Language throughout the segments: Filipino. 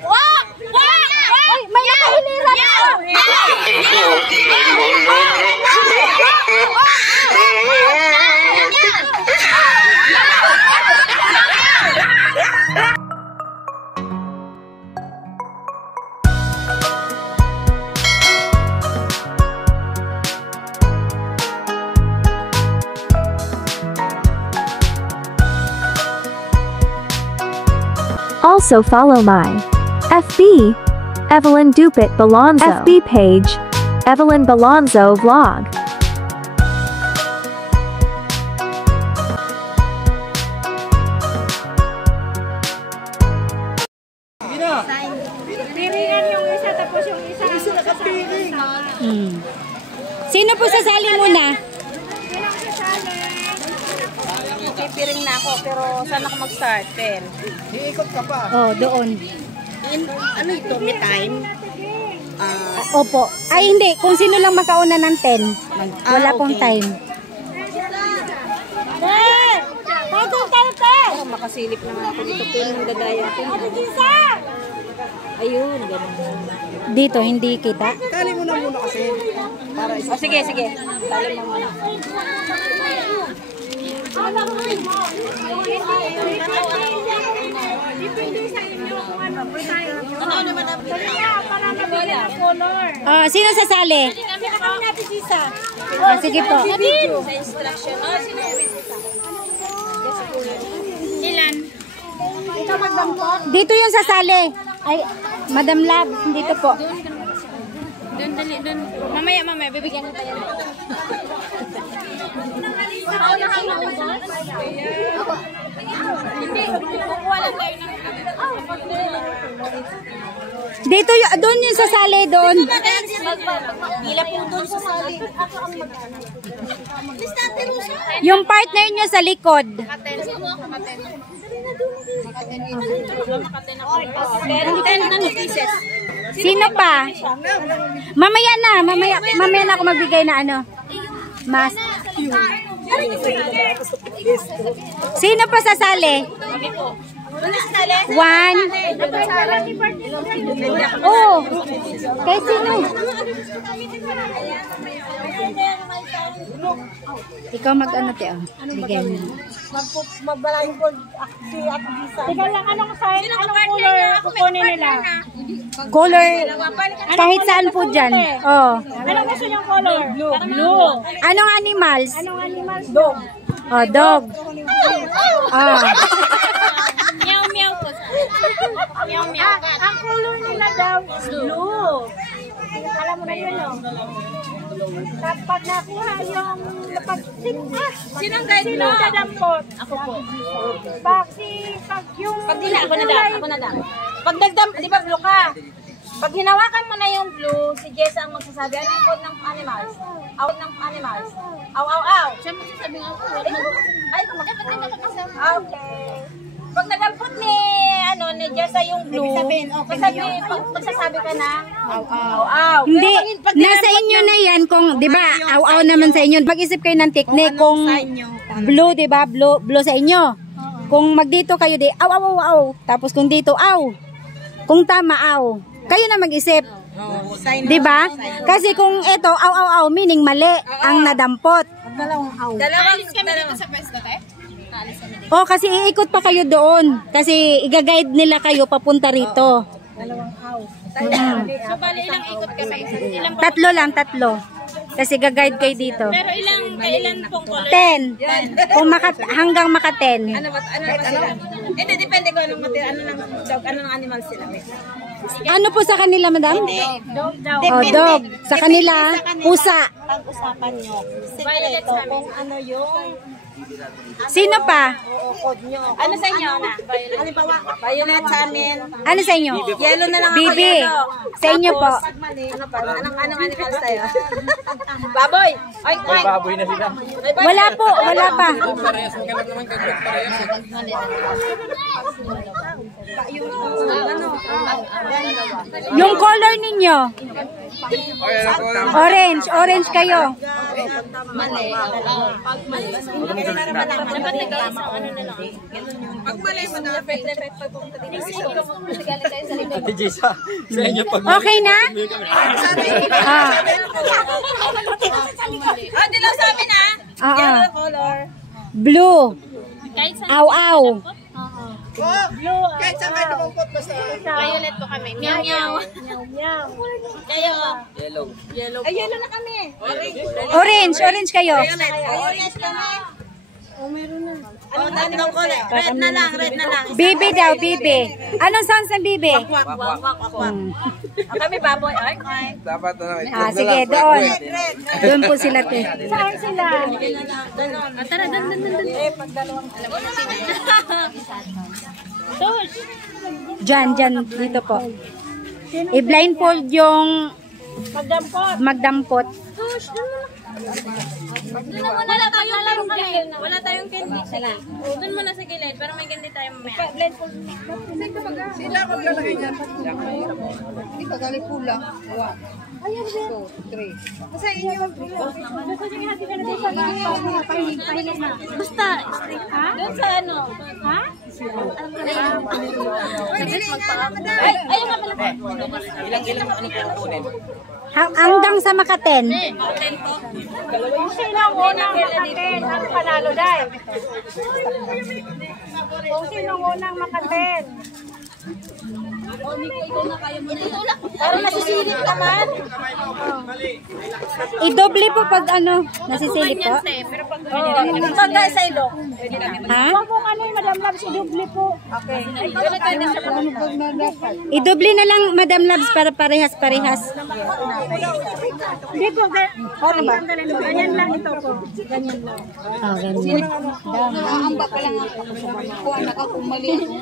Wah! Ay, may nakahiliran na! Also follow my FB, Evelyn Dupit Balonzo, FB page, Evelyn Balonzo Vlog. Piringan yung isa, tapos yung isa. Isa nakapiring. Sino po sasali muna? Sinong sasali? Pipiring na ako, pero saan ako mag-start? Pen. Iikot ka pa. Oh, doon. Ano ito? May time? Opo. Ay, hindi. Kung sino lang makauna ng 10. Wala pong okay. time. Oh, makasilip naman ako dito, pero nagdadaya ako. Ayun, ganun. Dito, hindi kita. Tali mo na muna kasi. Para isa. Oh, sige. Tali mo muna. Depende sa inyo kung ano naman ang para nabigyan ng color. Oh, sino sasali? Pinakaw natin sisa. Sige po. Sa instruction. Sino Ilan? Ikaw magdampot? Dito yung sasali. Ay, Madam Lab, dito po. Doon, dali, doon. Mamaya, bibigyan ko tayo. Hindi, kukuha lang tayo ng... Dito, doon yung sasali, doon. Gila po doon sa sali. Yung partner nyo sa likod. Sino pa? Mamaya na ako magbigay na ano. Mas. Sino pa sasali? One. Oh. Kay sino? Ikaw mag-ano te oh. Bigay mo. Magbalangin ko si Ate Gisa. Teka lang, anong color kukunin nila? Color kahit saan po dyan. Oh. Anong gusto niyong color? Blue. Anong animals? Anong animals? Dog. Oh, dog. Ah. Meow po. Meow. Ang color nila daw is blue. Alam mo na yun, no? Kapag nakuha yung Sinong guide mo? Sinong dadampot? Ako po. Pag yung... Pag ako na dam. Pag nagdam, di ba blue ka? Pag hinawakan mo na yung blue, si Jessa ang magsasabi, ano yung code ng animals? Out ng animals. Aw. Siya magsasabi nga ako. Ay, okay. Pag nadampot ni Jessa yung blue, magsasabi ka na, aw. Hindi, nasa inyo na yan kung, di ba, aw naman sa inyo. Pag-isip kayo ng technique kung blue, di ba, blue sa inyo. Kung magdito kayo, di, aw. Tapos kung dito, aw. Kung tama, aw. Kayo na mag-isip. Di ba? Kasi kung ito, aw, meaning mali ang nadampot. Dalawang sa pwesto, te? Oh, kasi iikot pa kayo doon. Kasi i-guide nila kayo papunta rito. So, bali ilang ikot kami? Tatlo. Kasi ga-guide kayo dito. Pero ilan pong color? 10. Kung hanggang maka 10. Ano ba sila? Hindi, depende ko anong material, anong animal sila. Ano po sa kanila, madam? Dog daw. Oh, dog. Sa kanila, pusa. Pag-usapan nyo. Sikreto kung ano yung... Sino pa? Code nyo. Ano sa inyo, na? Halimbawa, violet sa amin. Ano sa inyo? Yellow na lang ako, Bibi. yellow. Sa inyo po. Tapos, ano pa? Anong animals tayo? Baboy. Ay. Baboy na sila. Wala po, wala pa. Yung color ninyo. Orange. Orange kayo. Ate Jessa, sa inyo pag Okay na? Ah. Dilaw sa amin ah. Ah. Color. Blue. Kahit sa Aw-aw. blue. kahit saan kayo lumungkot basta. Violet po kami. Meow meow. Kayo. Yellow. Ay, yellow na kami. Orange. Orange kayo. Orange kami. Anong color? Red na lang, red na lang. Bibi daw, bibi. Anong sounds ng bibi? Wak, wak, wak, wak, wak. Kami baboy. Ay, ay. Dapat na lang. Ah, sige, doon. Doon po sila, te. Saan sila? Tara, dan. Eh, pag dalawang. Tush. Diyan, dito po. I-blindfold yung Magdampot. magdampot. Wala tayong candy. Wala tayong candy. Doon muna sa gilid para may candy tayo mamaya. Sila maglalagay niyan. Basta, ha? Doon sa ano? Ha? Ay, nga pala. Ilang ano po kunin? Hanggang sa Makaten. Kung sino ang unang makaten, ang panalo dahil. Kung sino ang unang makaten. Pero nasisilip naman. I-doble po pag ano, nasisilip po. Pero pag Pagka sa ilong. Ha? Huwag mong ano yung Madam Labs, i-double po. Okay. I-doble na lang, Madam Labs, para parehas-parehas. Hindi po, ganyan lang ito po. Ganyan lang. Oh, ganyan.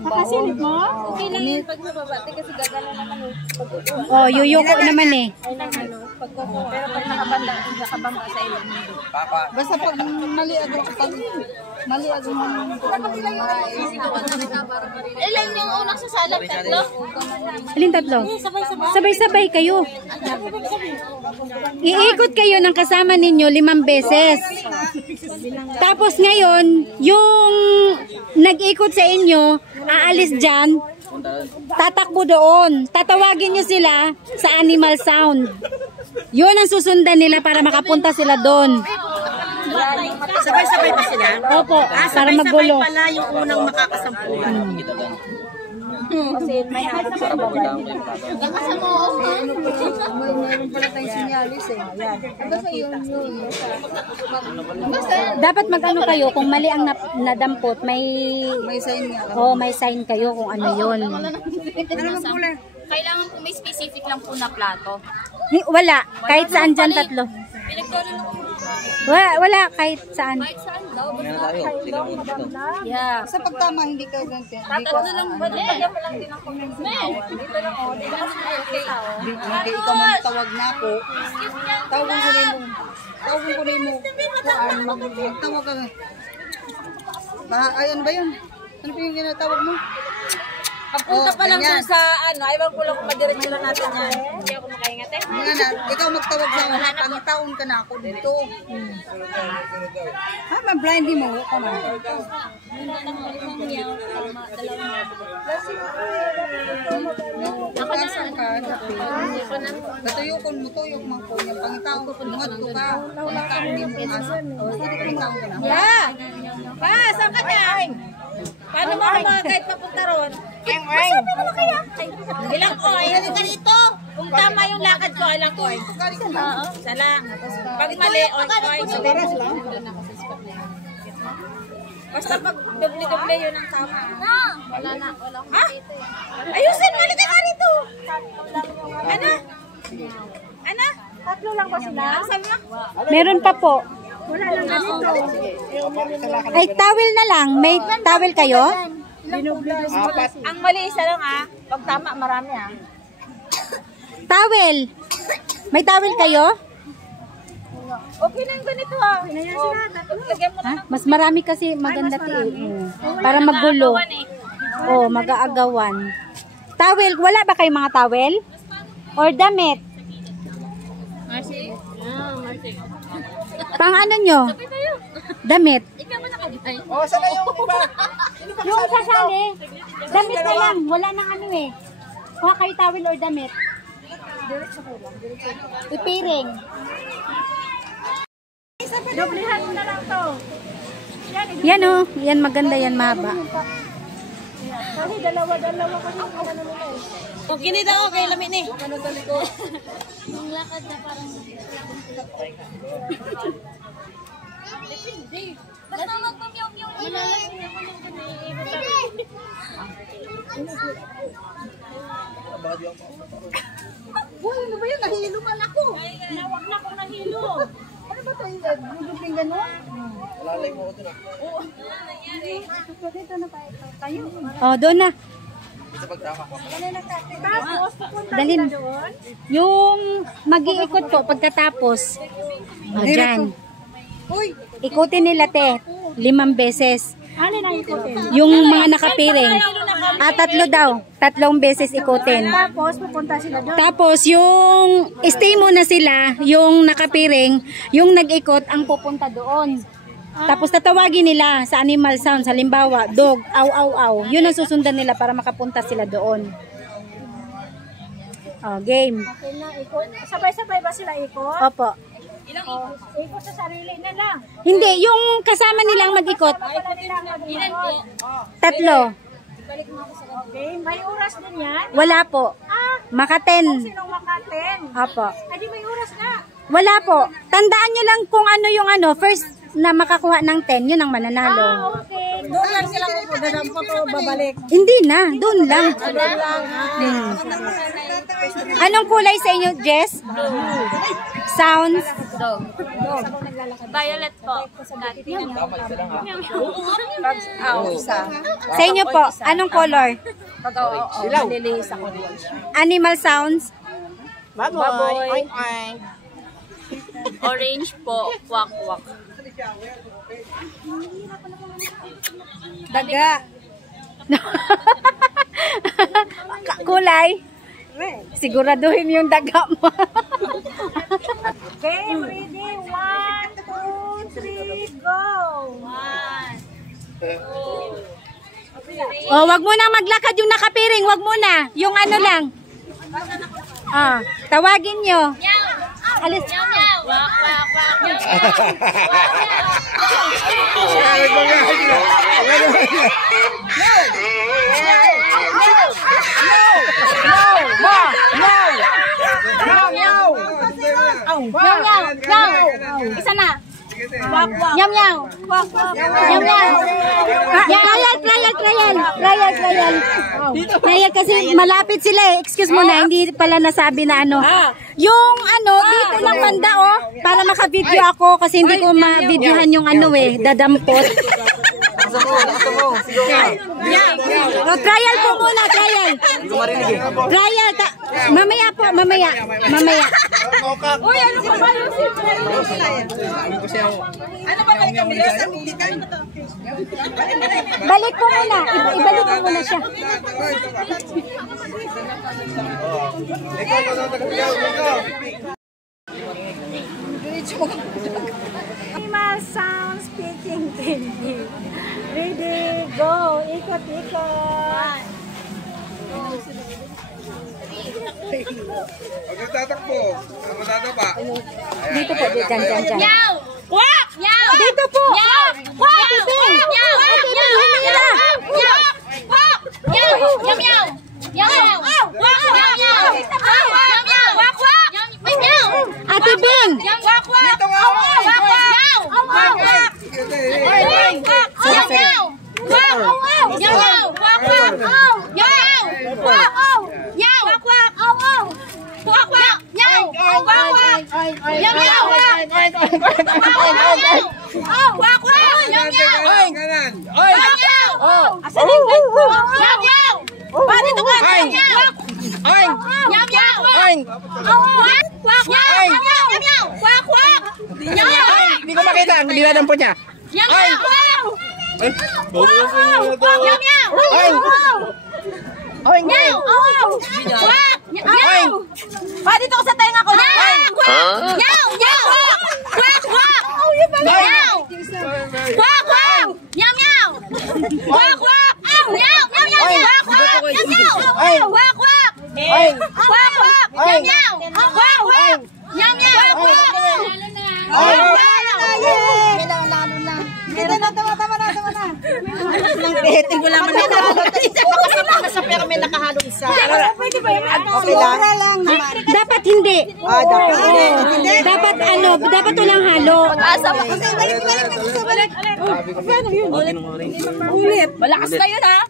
Nakasilip mo? Okay lang yun pag mababati kasi gagala naman yung pagkukuha. Oh, yuyuko naman eh. Pagkukuha. Pero pag nakabanda, nakabamba sa ilong. Basta pag mali agad Ilan yung unang sasalat? Tatlo? Alin tatlo? Sabay-sabay kayo. Iikot kayo ng kasama ninyo 5 beses. Tapos ngayon, yung nag-ikot sa inyo, aalis dyan, tatakbo doon. Tatawagin nyo sila sa animal sound. Yun ang susundan nila para makapunta sila doon. Sabay-sabay pa sila? Opo, para magulo. Pala yung unang makakasampuhan. Kasi may harap sa mobile. Mayroon pala tayong sinyalis eh. Basta yun. Dapat mag-ano kayo, kung mali ang nadampot, may May sign nga. may sign kayo kung ano yun. Kailangan po may specific lang po na plato. Wala, kahit saan dyan tatlo. Wala, kahit saan. Yeah. Sa pagtama, hindi ka ganti. Tatatlo lang ba? Lagyan mo lang din ang comment. Dito lang o. Dito lang Hindi ikaw magtawag na ako. Tawag ko rin mo. Magtawag ka. Ayun ba yun? Ano pa yung ginatawag mo? Pagpunta pa lang dun sa ano, ayaw ko lang kung madiretso lang natin yan. Hindi ako makaingat eh. Mga na, ikaw magtawag sa mga pangitaon ka na ako dito. Ha, ma-blinding mo ka man. Nakasaan ka, kape. Batuyokon mo to, yung mga po, yung pangitaon ko, punod ko ka. Pangitaon din mo asa. Pangitaon ka na. Yeah! Pa, saan ka na? Paano mo ako kahit papunta ron? Masabi naman kaya? Ilang oy? Ilang ka dito? Kung tama yung lakad ko, ilang oy? Oo. Sala. Pag mali, oy. Basta pag doble-doble yun ang tama. Wala na. Wala akong Ha? Ayusin, mali ka rito. Ano? Ano? Tatlo lang ba sila? Ang sabi mo? Meron pa po. Wala lang ganito. Ay, towel na lang. May towel kayo? Ang mali isa lang ah. Pag tama, marami ah. Towel. May towel kayo? Okay na yung ganito ah. Lagyan mo Ha? Mas marami kasi maganda para magulo. Oh, mag-aagawan. Towel, wala ba kayong mga towel? Or damit? Marcy. Marcy. Pang ano nyo? Damit. Ikaw ba nakabay? Oh, sana yung iba. Yung sasali, damit na lang. Wala nang ano eh. Kuha kayo towel or damit. Ipiring. Doblehan mo na lang to. Yan o. Yan maganda yan, mahaba. Kasi dalawa-dalawa kasi yung ano nila eh. Kung kinita ko, kay lamit ni. Yung lakad na parang... Basta magpamyaw-myaw na lang. Uy, ano ba yun? Nahilo man ako. Nawag na akong nahilo. Ano ba tayo? Nagduduping gano'n? Lalay mo ko ito na. Oh, doon na. Sa pagtama ko. Tapos, pupunta Dalhin. sila doon. Yung mag-iikot po pagkatapos. Oh, dyan. Uy, Ikutin nila te. 5 beses. Ano na ikutin? Yung mga nakapiring. 3 daw. 3 beses ikutin. Tapos, pupunta sila doon. Tapos yung stay muna sila, yung nakapiring, yung nag-ikot ang pupunta doon. Tapos tatawagin nila sa animal sounds, halimbawa, dog, aw, aw, aw. Yun ang susundan nila para makapunta sila doon. Oh, game. Okay na, ikot. Sabay-sabay ba sila ikot? Opo. Ikot sa sarili nila. Hindi, yung kasama nilang mag-ikot, Pala nilang mag-ikot. 3. Okay, may oras din yan. Wala po. Maka 10. Sinong makaten? Opo. Ay, may oras na. Wala po. Tandaan nyo lang kung ano yung ano, first na makakuha ng 10, yun ang mananalo. Okay. doon lang sila pupunta ng photo, babalik. Hindi na, doon lang. Anong kulay sa inyo, Jess? Sounds? Violet po. Sa inyo po, anong color? Animal sounds? Baboy. Orange po. Kwak-kwak. Daga. Kulay? Siguraduhin yung daga mo. Okay, ready? 1, 2, 3, go! 1. Oh, wag mo na maglakad yung nakapiring, wag mo na. Yung ano lang. Tawagin nyo. Alis. Wak, wak, wak. Isa na. Nyam nyam. Nyam nyam. Trial. Trial kasi malapit sila eh. Excuse mo na, hindi pala nasabi na ano. Yung ano, dito lang banda oh, para maka-video ako kasi hindi ko ma-videohan yung ano eh, dadampot. Trial po muna, trial. Trial. Mamaya po, mamaya. Uy, ano pa ba yung Ano ba kayo kabilisan? Balik ko muna. Ibalik ko muna siya. Animal sound speaking TV. Ready, go. Ikot-ikot. Huwag nagtatakbo. Matata pa. Dito po, dyan. Meow! Wak! Meow! Dito po. Meow! Wak! Meow! Meow! Meow! Meow! Wak! Meow! Meow! Meow! Meow! Wak! Meow! Meow! Meow! Wak! Wak! Meow! Ate Bing. Wak! Wak! Wak! Meow! Wak! Wak! Meow! Meow! Wak! Meow! Wak! Wak! Meow! Wak! Meow! Wak! Wak! Wak! Wak! Meow! Wak! Wak! Meow! Meow! Wak! Wak! Meow! Meow! Kanan. Asan yung gat ko? Meow! Meow! Bakit ito ka? Meow! Meow! Meow! Meow! Wak! Wak! Meow! Meow! Meow! Wak! Wak! Meow! Hindi ko makita ang liwanag po niya. Meow! Meow! Meow! Meow! Meow! Ay! Meow! Wak! Nyaw! Pa, dito ko sa tenga ko. Nyaw! Nyaw! Nyaw! Kwak! Kwak! Nyaw! Kwak! Kwak! Nyaw! Nyaw! Kwak! Kwak! Nyaw! Nyaw! Nyaw! Kwak! Kwak! Nyaw! Kwak! Kwak! Kwak! Kwak! Nyaw! Nyaw! Kwak! Kwak! Nyaw! Nyaw! Lalo na. Dito na, tama na. Tingko lang man na. Sa pero may nakahalo isa. Pwede ba yun? Okay lang. Dapat hindi. Dapat hindi. Dapat dapat walang halo. Ulit. Malakas na yun, ha?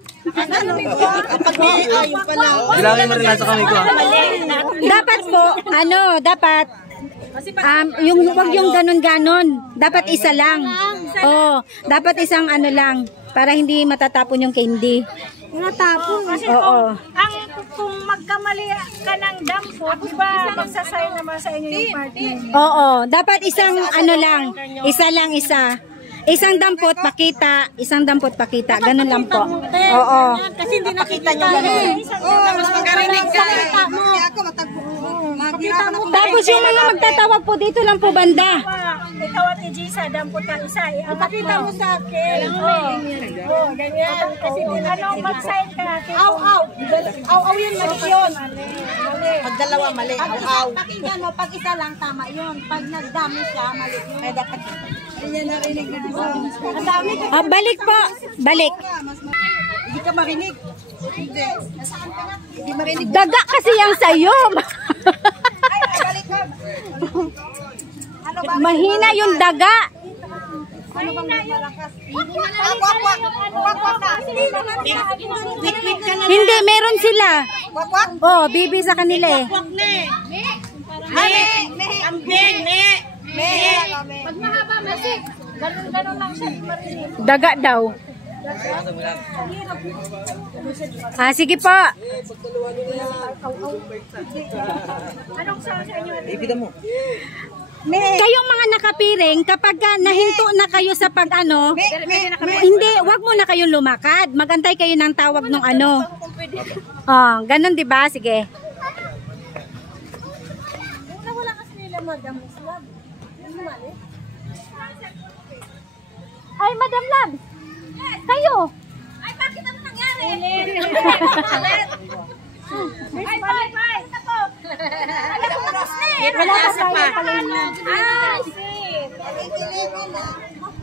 Ayun pala. Bilangin mo rin nasa kamay ko. Dapat po, dapat wag yung ganon-ganon. Dapat isa lang. Oh, dapat isang lang para hindi matatapon yung candy. Natapon. Oo. Kung magkamali ka ng dampot, di ba magsasay naman sa inyo yung partner? Oo, dapat isang lang, isa. Isang dampot pakita, ganun lang po. Oo. Kasi hindi nakita niyo. Mas magkarinig ka. Ako Tapos yung mga magtatawag po dito lang po banda. Ikaw at Ejisa, dampot ka isa. Ang pakita mo sa akin. Ganyan. Kasi mag-sign ka. Aw, yun, mali yun. Pag dalawa mali, aw. Pakinggan mo, pag isa lang, tama yun. Pag nagdami siya, mali yun. Ay, dapat. Hindi narinig na. Ang dami ka. Balik po, balik. Hindi ka marinig. Hindi. Hindi marinig. Daga kasi yang sayo. Balik ka. Mahina yung daga. Ano bang malakas? Wak. Hindi, meron sila. Wak. Oh, bibi sa kanila eh. Pag mahaba, masik. Ganun lang siya. Marinig. Daga daw. Sige po. Anong sa inyo? Ibitan mo. Kayong mga nakapiring, kapag nahinto na kayo sa pag hindi, wag mo na kayong lumakad. Magantay kayo ng tawag ng ganun 'di ba? Sige. Wala kasi nila madam. Ay, Madam Lab. Kayo. Ay, bakit ano nangyari? Bye. Tapos. Wala pa tayo pala.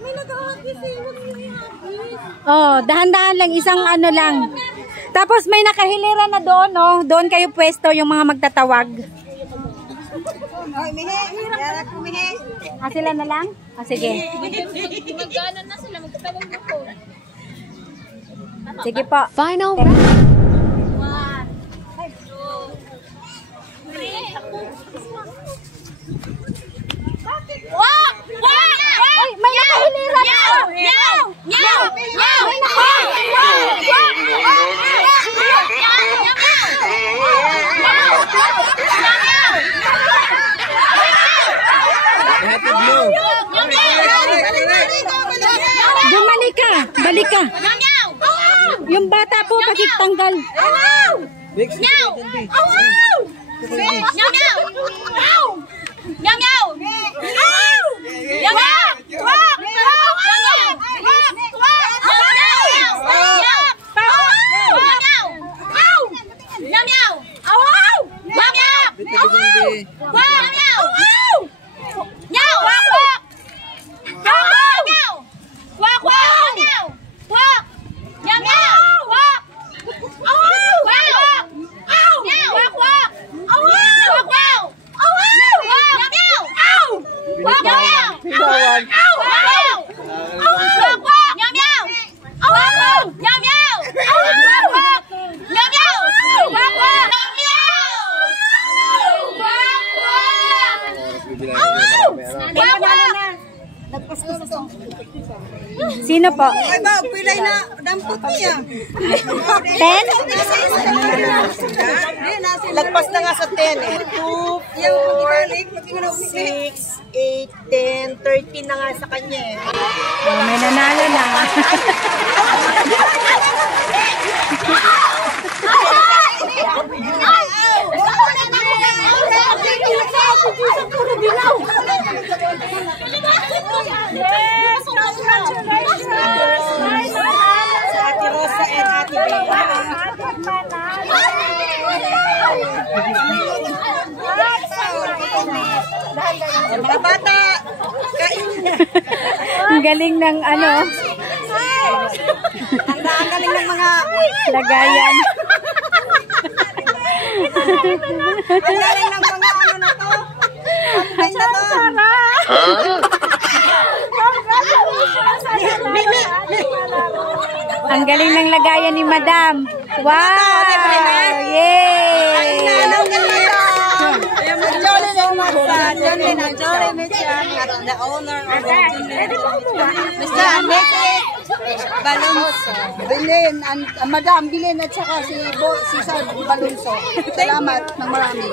May nag-ahagis eh. Huwag mo ihagis. Dahan-dahan lang, isang lang. Tapos may nakahilera na doon, doon kayo pwesto yung mga magtatawag. Ay, mihi. Yara ko, mihi. Sila na lang? Sige. Magkano na sila? Magtatawag na po. Sige po. Final Ay, may nakahilera na! Balik ka. Yung bata po, pagkitanggal. Sino po? Ay, ba, pilay na dampot niya. 10? Lagpas na nga sa 10 eh. 2, 4, 6, 8, 10, 13 na nga sa kanya eh. May nanalo na. Ay! Mga bata, kain niya. Ang galing ng ano, Ang galing ng mga lagayan. ang galing ng mga ano na to. Ang na to. Ang galing ng lagayan ni Madam. Wow! Yay! The owner of Mr. Nicholas Balonso. Bilin, Madam Bilin at saka si Sir Balonso. Salamat ng marami.